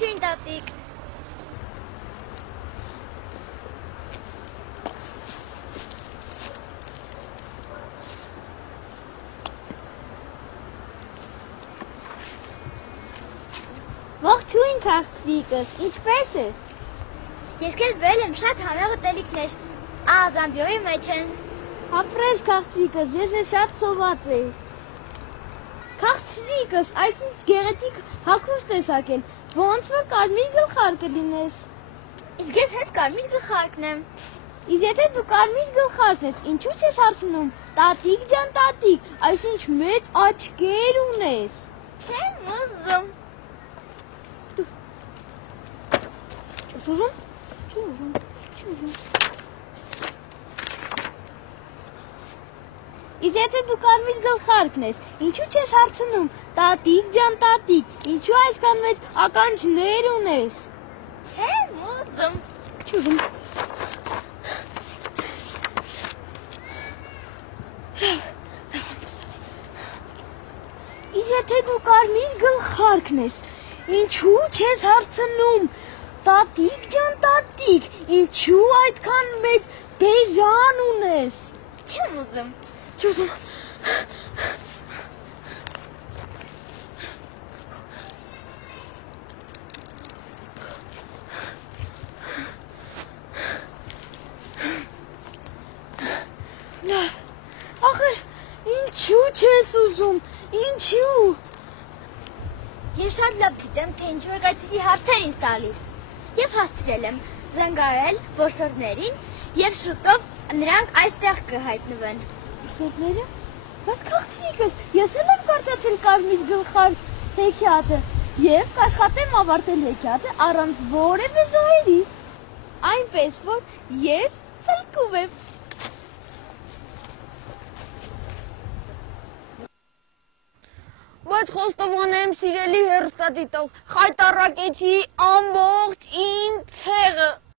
Ողջույն տատիկ։ Ողջույն քաղցրիկս, ինչպես ես։ Ես քեզ բերել եմ շատ համեղ ուտելիքներ, ազամբյոյի մեջ են։ Ապրես քաղցրիկս, ես էլ շատ սոված էի։ Քաղցրիկս, այսինչ գեղեցիկ հագուստ ես ակել, ոնց որ կարմիր գլխարկ կլինես։ Իսկ ես հենց կարմիր գլխարկն եմ։ Իսկ եթե դու կարմիր գլխարկն ես, ինչու չես հարցնում, տատիկ ջան տատիկ, այսինչ մեծ աչքեր ունես։ Չեմ ուզում։ Չես ուզում։ Իսկ եթե դու կարմիր գլխարկն ես, ինչու չես հարցնում, տատիկ ջան տատիկ, ինչու այսքան մեծ ականջներ ունես։ Չեմ ուզում։ Չուզում։ Իսկ եթե դու կարմիր գլխարկն ես, ինչու չես հարցնում, տատիկ ջան տատիկ, ինչու այդքան մեծ բեժան ունես։ Չեմ ուզում։ Չուզում։ Լավ, ախր, ինչու չես ուզում, ինչու։ Ես շատ լավ գիտեմ, թե ինչու եք այդպիսի հարցեր ինձ տալիս։ Եվ հասցրել եմ զանգարել որսորդներին և շուտով նրանք այստեղ կհայտնվեն։ Որսորդները։ Բայց քաղցրիկս, ես էլ եմ կարծացել կարմիր գլխարկ հեքիաթը և կաշխատեմ ավարտել հեքիաթը առանց որևէ զոհերի։ Այնպես որ ես ծլկում եմ։ Բայց խոստովանեմ, սիրելի հեռուստադիտող, խայտառակեցի ամբողջ իմ ցեղը։